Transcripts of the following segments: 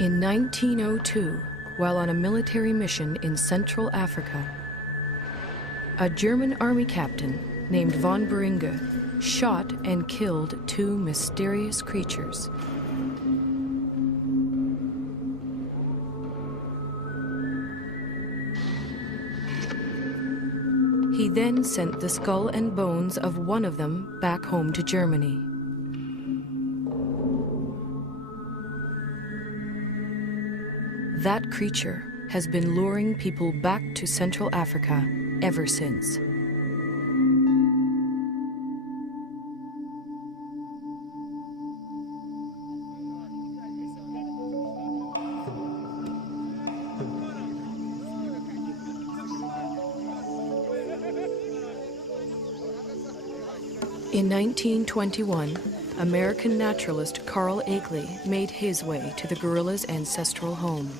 In 1902, while on a military mission in Central Africa, a German army captain named von Beringe shot and killed two mysterious creatures. He then sent the skull and bones of one of them back home to Germany. That creature has been luring people back to Central Africa ever since. In 1921, American naturalist Carl Akeley made his way to the gorilla's ancestral home.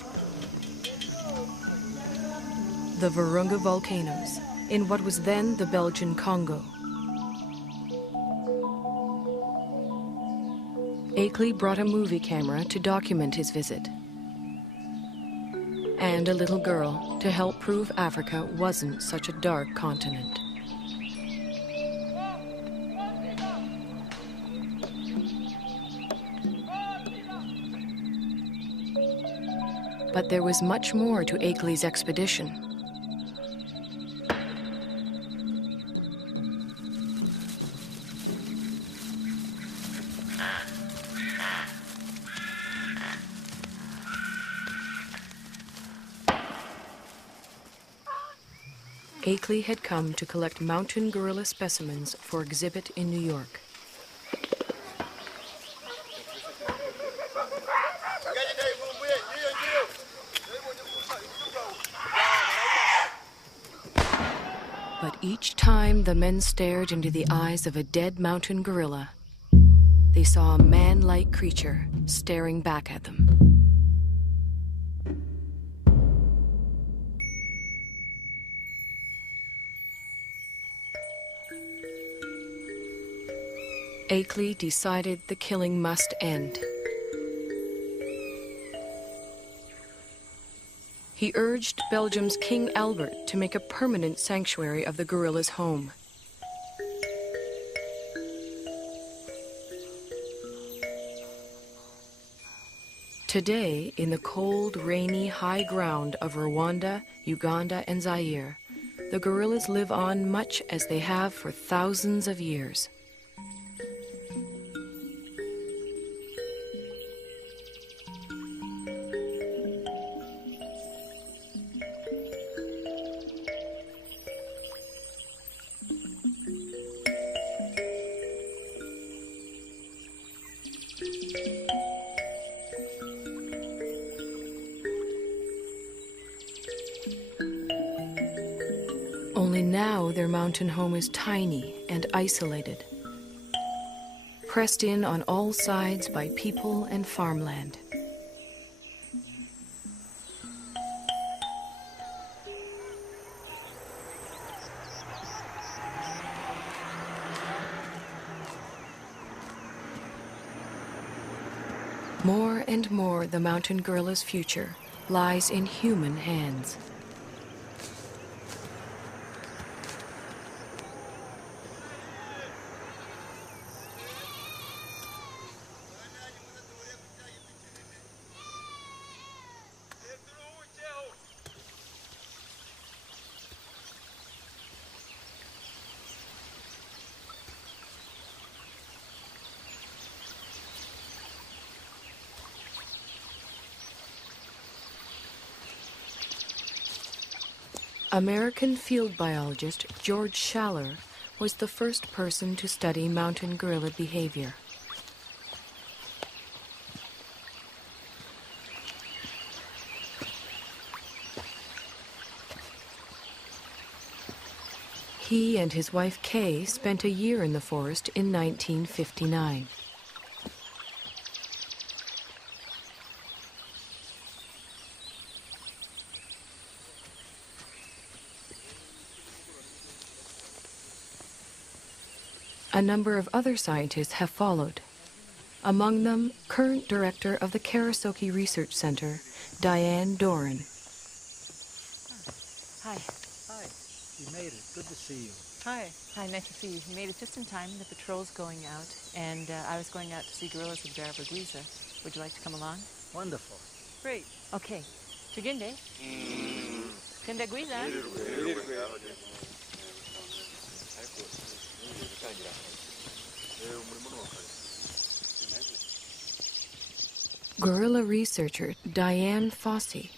The Virunga volcanoes, in what was then the Belgian Congo. Akeley brought a movie camera to document his visit, and a little girl to help prove Africa wasn't such a dark continent. But there was much more to Akeley's expedition. Akeley had come to collect mountain gorilla specimens for exhibit in New York. But each time the men stared into the eyes of a dead mountain gorilla, they saw a man-like creature staring back at them. Akeley decided the killing must end. He urged Belgium's King Albert to make a permanent sanctuary of the gorilla's home. Today, in the cold, rainy high ground of Rwanda, Uganda, and Zaire, the gorillas live on much as they have for thousands of years. Only now their mountain home is tiny and isolated, pressed in on all sides by people and farmland. More and more, the mountain gorilla's future lies in human hands. American field biologist George Schaller was the first person to study mountain gorilla behavior. He and his wife Kay spent a year in the forest in 1959. A number of other scientists have followed. Among them, current director of the Karasoke Research Center, Diane Doran. Hi. Hi. You made it. Good to see you. Hi. Hi, nice to see you. You made it just in time. The patrol's going out, and I was going out to see gorillas with Barrabaguiza. Would you like to come along? Wonderful. Great. Okay. Tuginde. Kundaguiza. Gorilla researcher Diane Fossey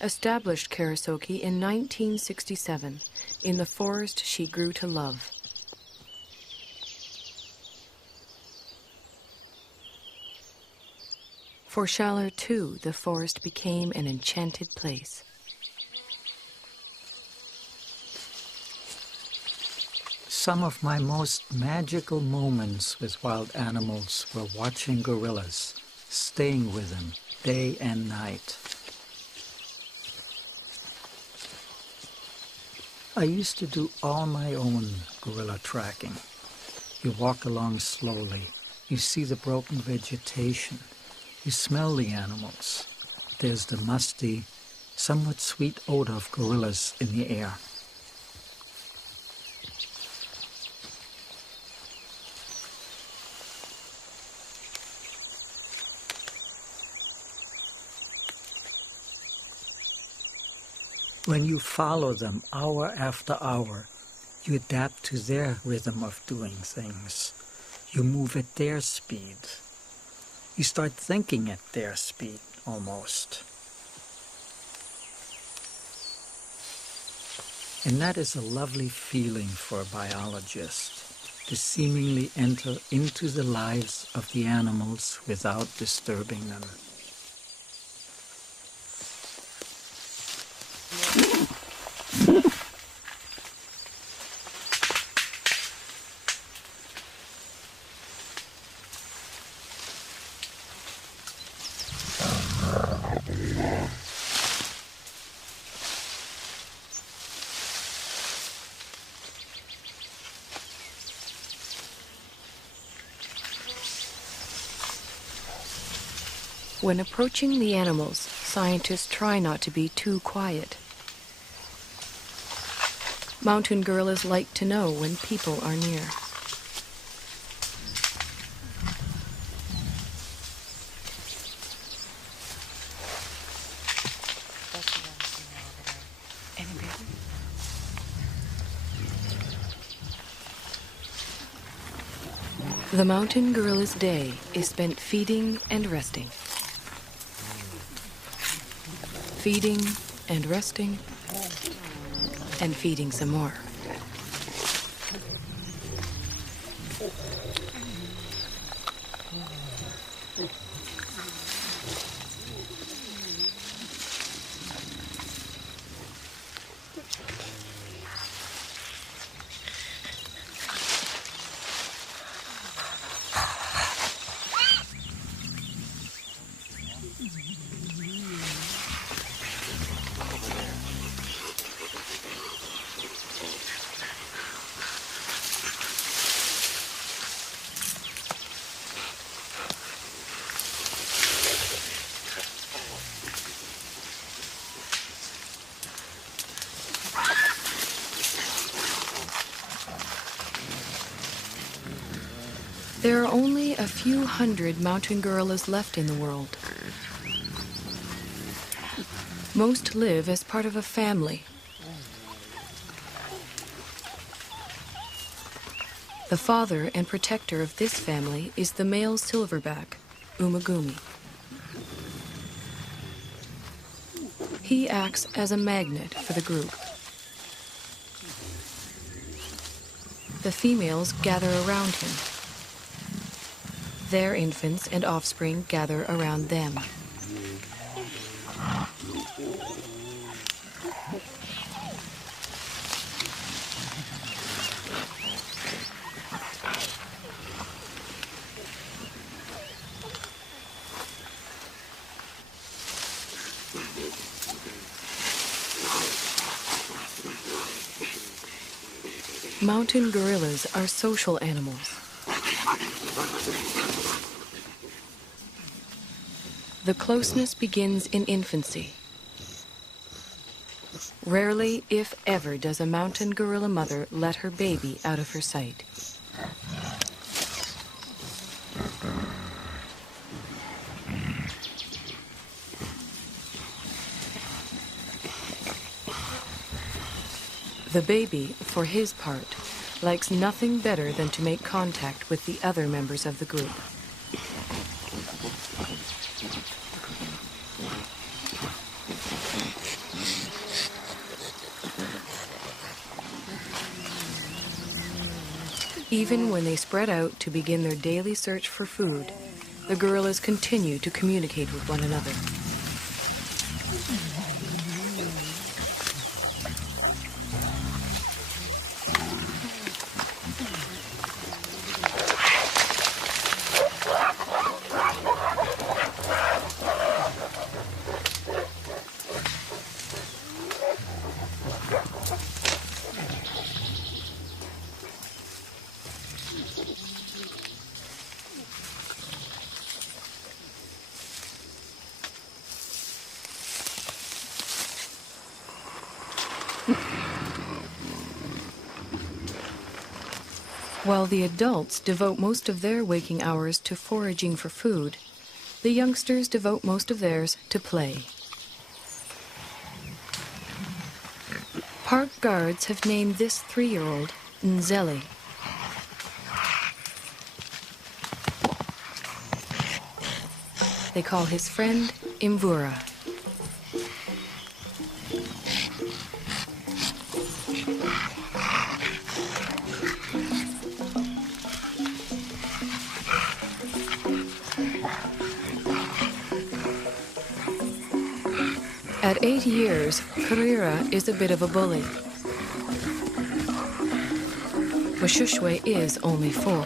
established Karasoke in 1967 in the forest she grew to love. For Schaller, too, the forest became an enchanted place. Some of my most magical moments with wild animals were watching gorillas, staying with them day and night. I used to do all my own gorilla tracking. You walk along slowly, you see the broken vegetation, you smell the animals. There's the musty, somewhat sweet odor of gorillas in the air. When you follow them hour after hour, you adapt to their rhythm of doing things. You move at their speed. You start thinking at their speed, almost. And that is a lovely feeling for a biologist, to seemingly enter into the lives of the animals without disturbing them. When approaching the animals, scientists try not to be too quiet. Mountain gorillas like to know when people are near. The mountain gorilla's day is spent feeding and resting. Feeding and resting, and feeding some more. There are only a few hundred mountain gorillas left in the world. Most live as part of a family. The father and protector of this family is the male silverback, Umagumi. He acts as a magnet for the group. The females gather around him. Their infants and offspring gather around them. Mountain gorillas are social animals. The closeness begins in infancy. Rarely, if ever, does a mountain gorilla mother let her baby out of her sight. The baby, for his part, likes nothing better than to make contact with the other members of the group. Even when they spread out to begin their daily search for food, the gorillas continue to communicate with one another. While the adults devote most of their waking hours to foraging for food, the youngsters devote most of theirs to play. Park guards have named this 3-year-old Nzeli. They call his friend Imvura. At 8 years, Karira is a bit of a bully. Washushwe is only 4.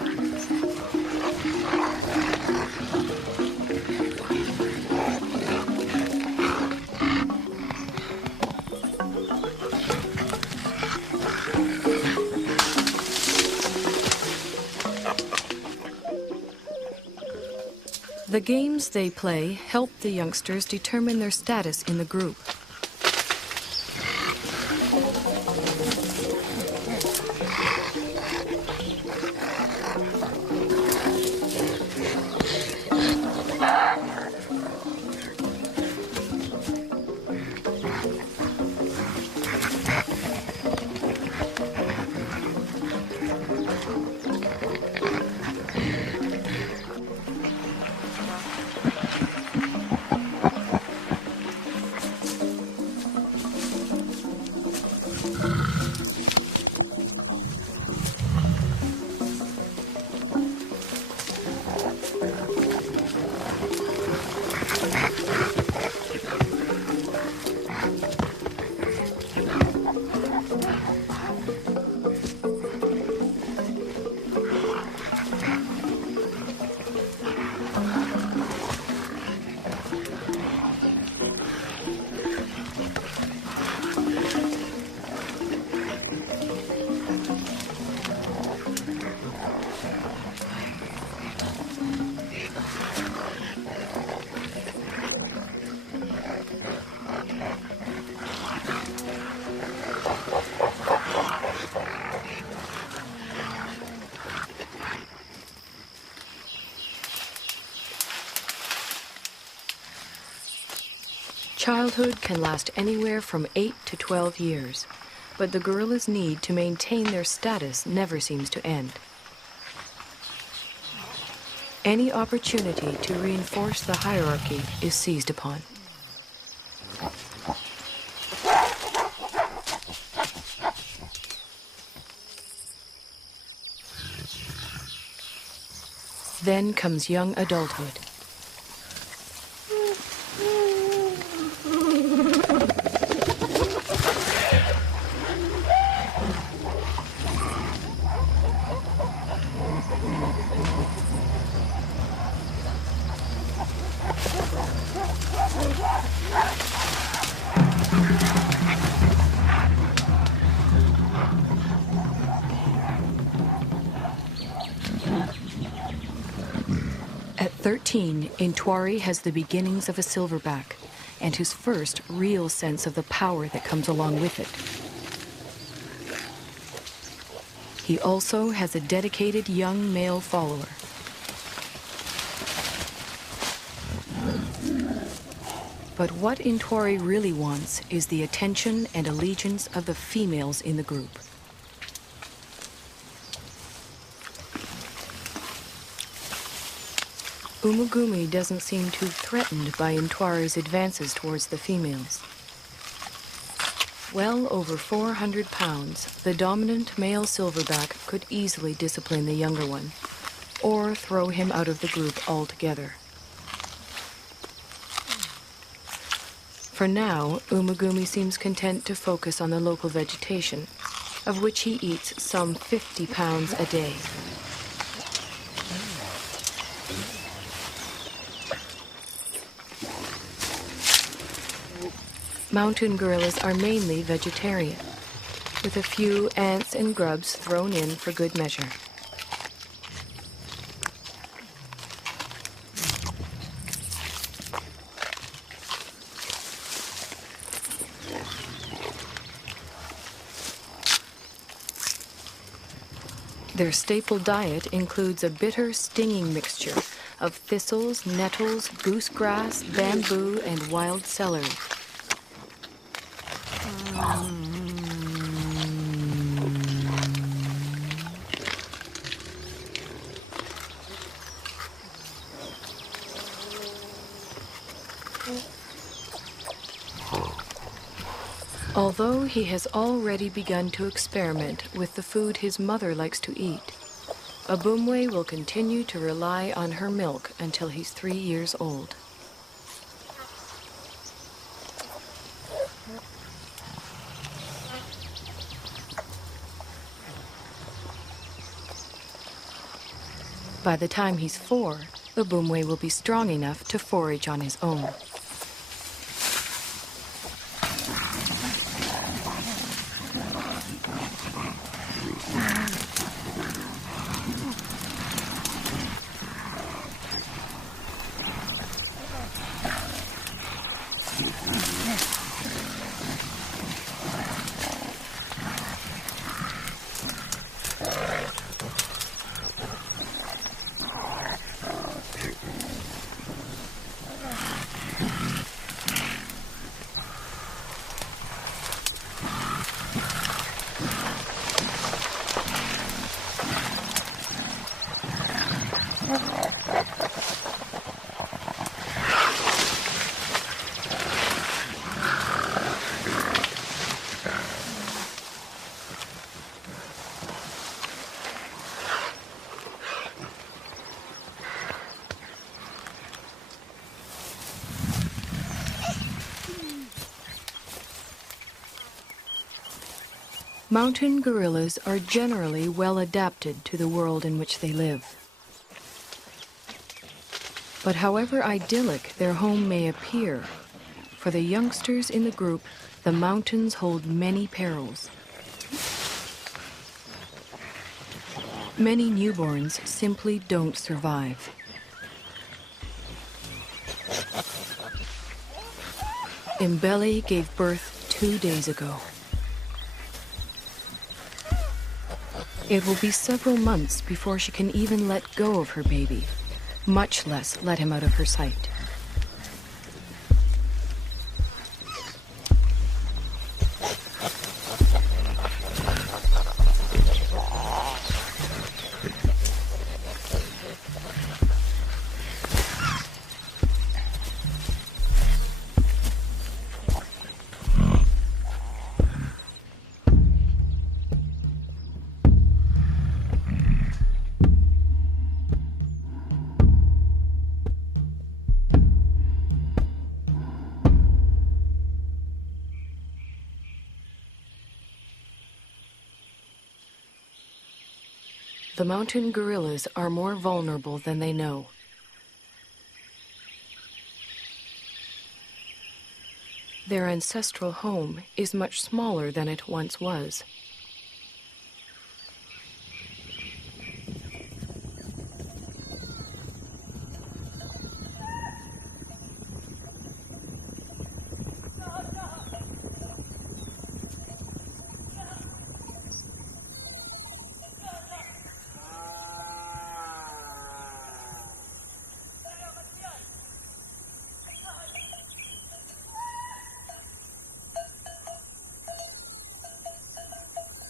The games they play help the youngsters determine their status in the group. Childhood can last anywhere from 8 to 12 years, but the gorillas' need to maintain their status never seems to end. Any opportunity to reinforce the hierarchy is seized upon. Then comes young adulthood. At 13, Intwari has the beginnings of a silverback and his first real sense of the power that comes along with it. He also has a dedicated young male follower. But what Intwari really wants is the attention and allegiance of the females in the group. Umugumi doesn't seem too threatened by Intwari's advances towards the females. Well over 400 pounds, the dominant male silverback could easily discipline the younger one, or throw him out of the group altogether. For now, Umugumi seems content to focus on the local vegetation, of which he eats some 50 pounds a day. Mountain gorillas are mainly vegetarian, with a few ants and grubs thrown in for good measure. Their staple diet includes a bitter, stinging mixture of thistles, nettles, goosegrass, bamboo, and wild celery. Although he has already begun to experiment with the food his mother likes to eat, Abumwe will continue to rely on her milk until he's 3 years old. By the time he's 4, Abumwe will be strong enough to forage on his own. Mountain gorillas are generally well adapted to the world in which they live. But however idyllic their home may appear, for the youngsters in the group, the mountains hold many perils. Many newborns simply don't survive. Mbele gave birth 2 days ago. It will be several months before she can even let go of her baby, much less let him out of her sight. The mountain gorillas are more vulnerable than they know. Their ancestral home is much smaller than it once was.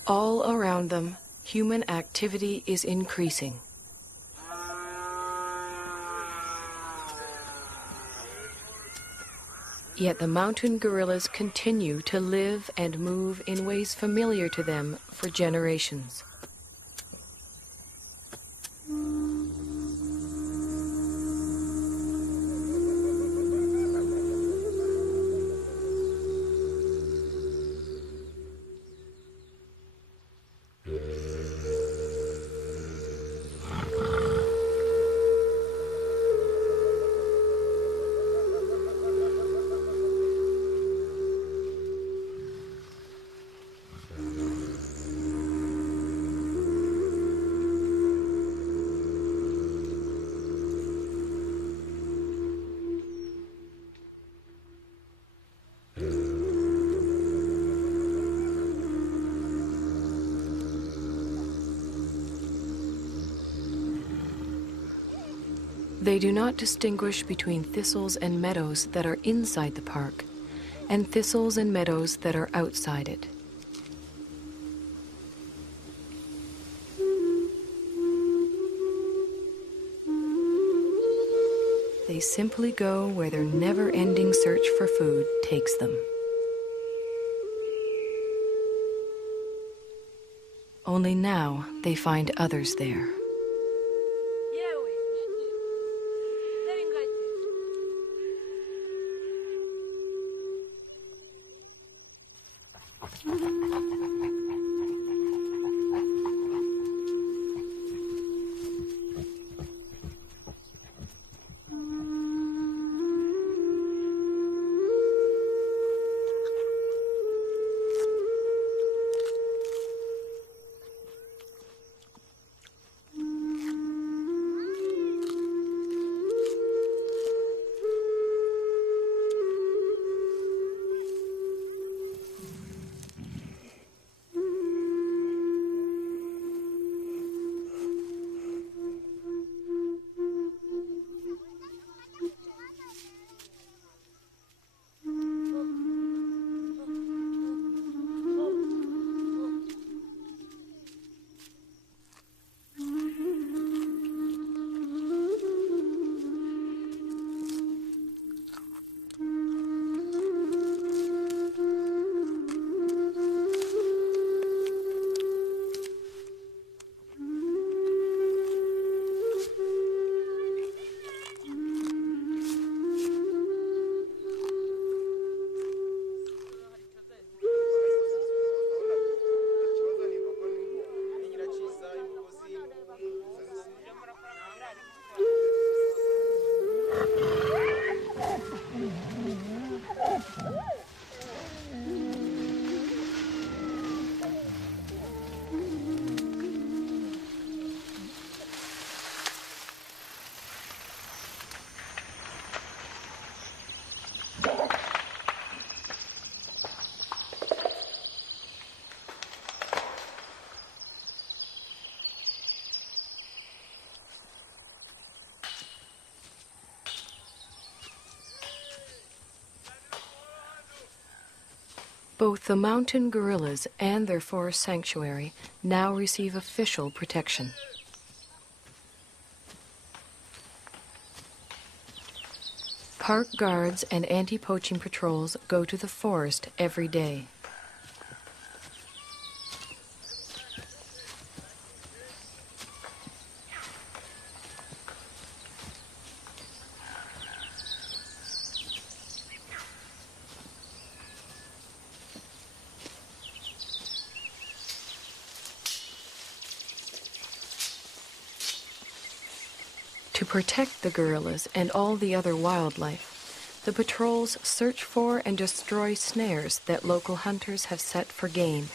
All around them, human activity is increasing. Yet the mountain gorillas continue to live and move in ways familiar to them for generations. They do not distinguish between thistles and meadows that are inside the park and thistles and meadows that are outside it. They simply go where their never-ending search for food takes them. Only now they find others there. Both the mountain gorillas and their forest sanctuary now receive official protection. Park guards and anti-poaching patrols go to the forest every day. To protect the gorillas and all the other wildlife, the patrols search for and destroy snares that local hunters have set for game.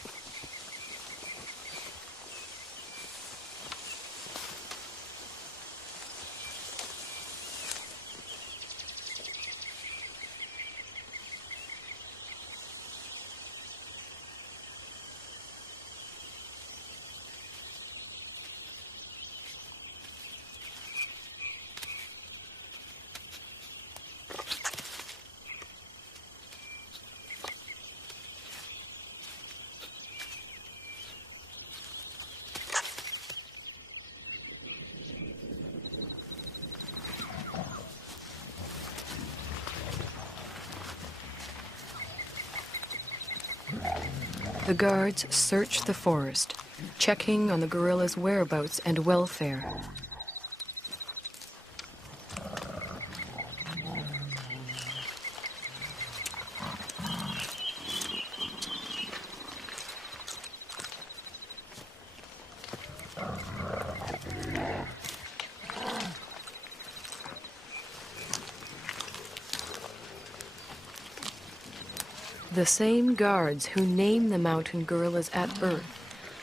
The guards search the forest, checking on the gorillas' whereabouts and welfare. The same guards who name the mountain gorillas at birth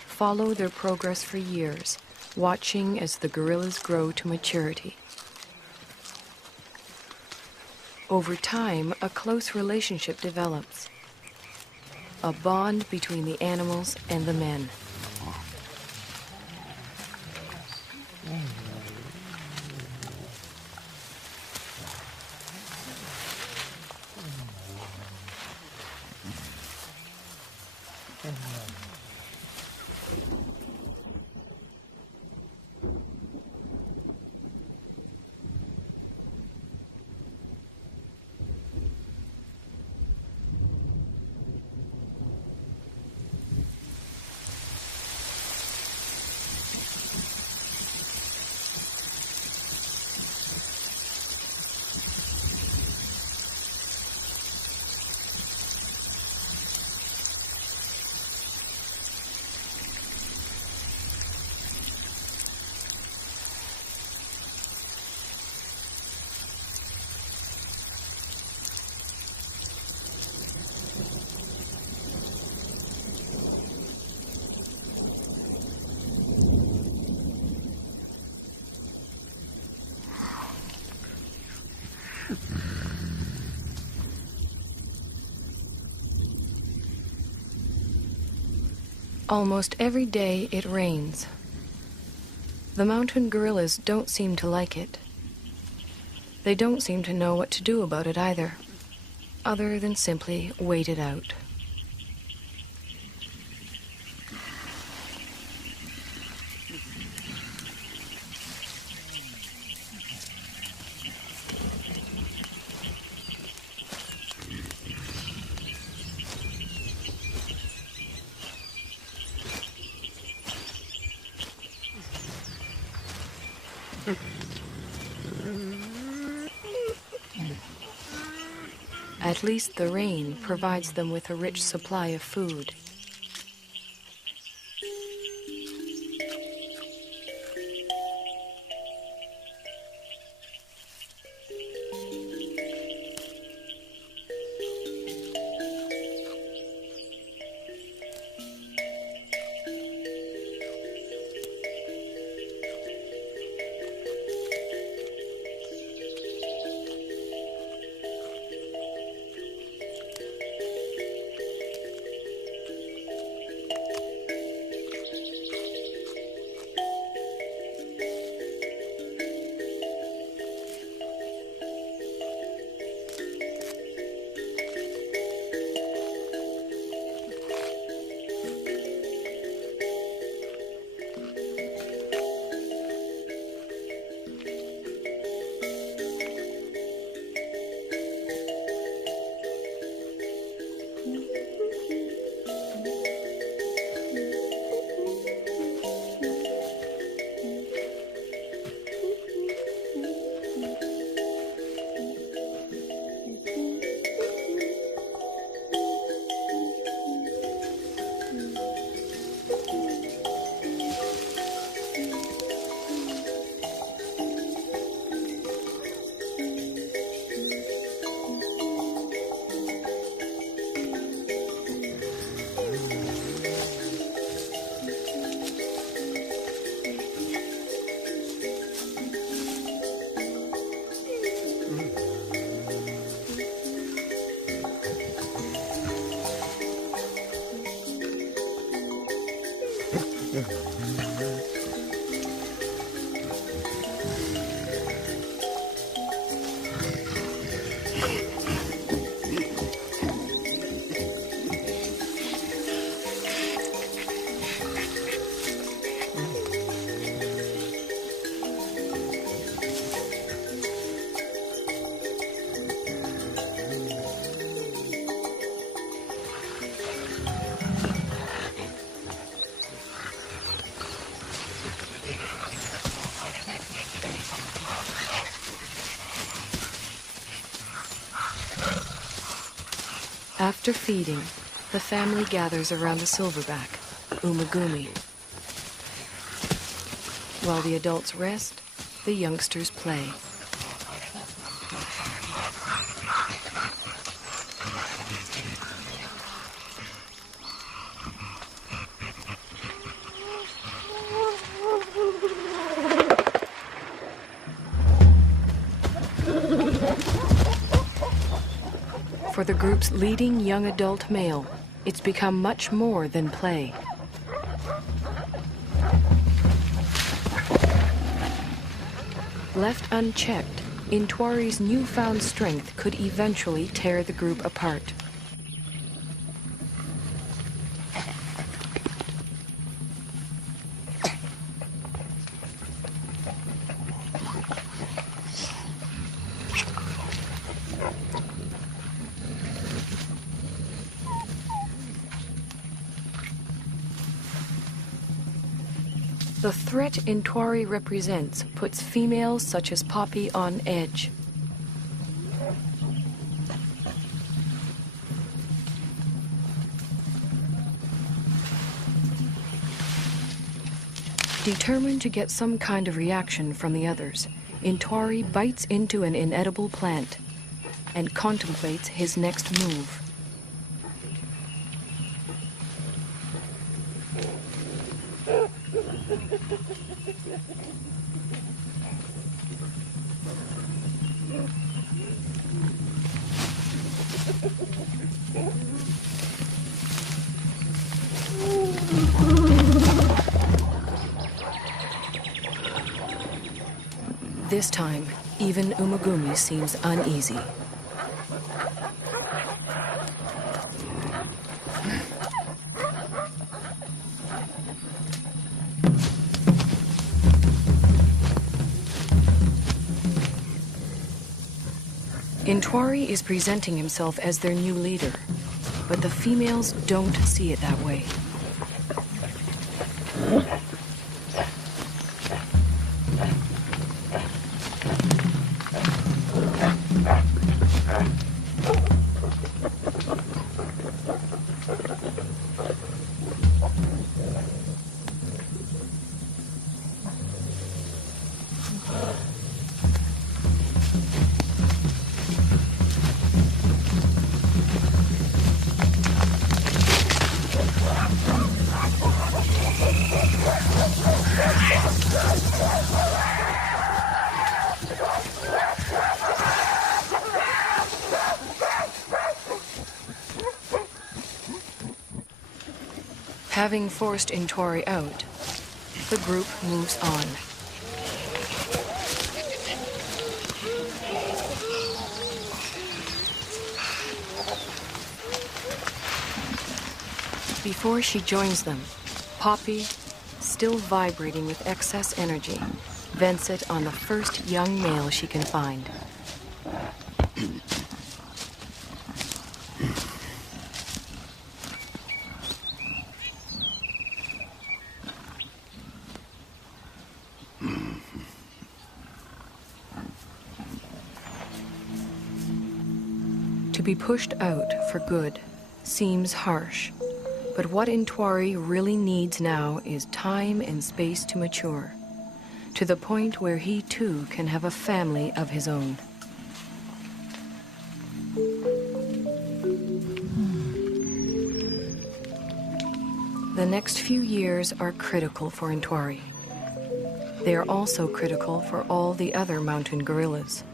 follow their progress for years, watching as the gorillas grow to maturity. Over time, a close relationship develops, a bond between the animals and the men. Almost every day it rains. The mountain gorillas don't seem to like it. They don't seem to know what to do about it either, other than simply wait it out. At least the rain provides them with a rich supply of food. After feeding, the family gathers around the silverback, Umagumi. While the adults rest, the youngsters play. For the group's leading young adult male, it's become much more than play. Left unchecked, Intwari's newfound strength could eventually tear the group apart. The threat Intwari represents puts females such as Poppy on edge. Determined to get some kind of reaction from the others, Intwari bites into an inedible plant and contemplates his next move. This time, even Umagumi seems uneasy. Intwari is presenting himself as their new leader, but the females don't see it that way. Having forced Intwari out, the group moves on. Before she joins them, Poppy, still vibrating with excess energy, vents it on the first young male she can find. To be pushed out for good seems harsh, but what Intwari really needs now is time and space to mature, to the point where he too can have a family of his own. The next few years are critical for Intwari. They are also critical for all the other mountain gorillas.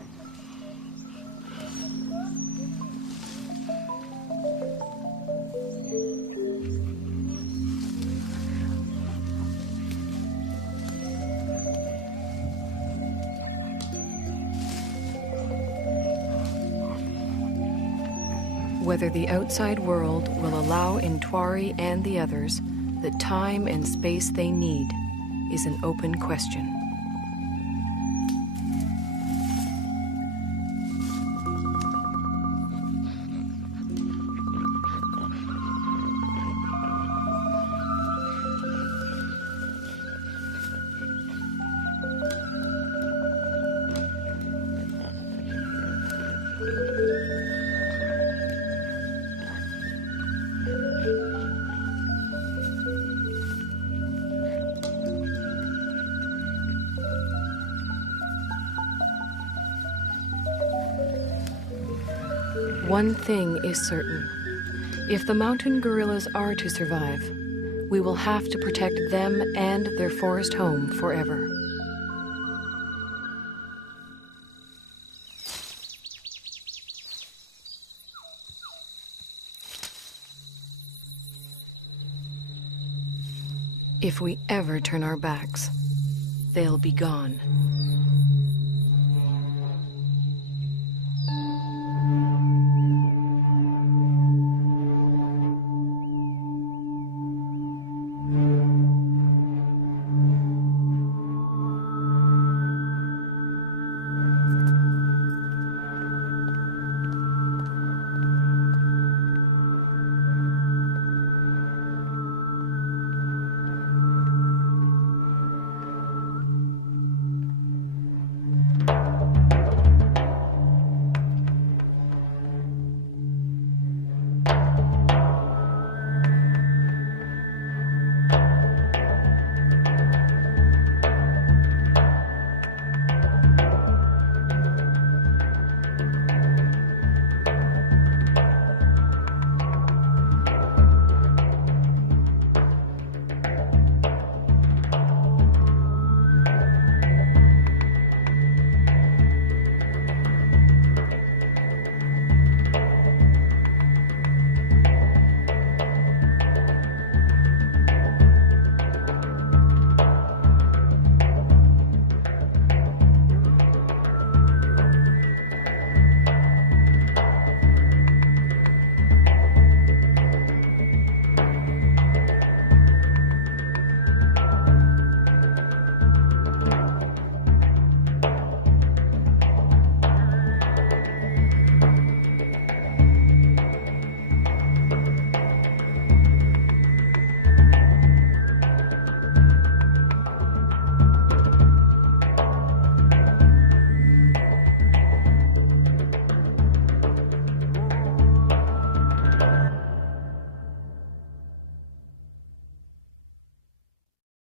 Whether the outside world will allow Intwari and the others the time and space they need is an open question. One thing is certain. If the mountain gorillas are to survive, we will have to protect them and their forest home forever. If we ever turn our backs, they'll be gone.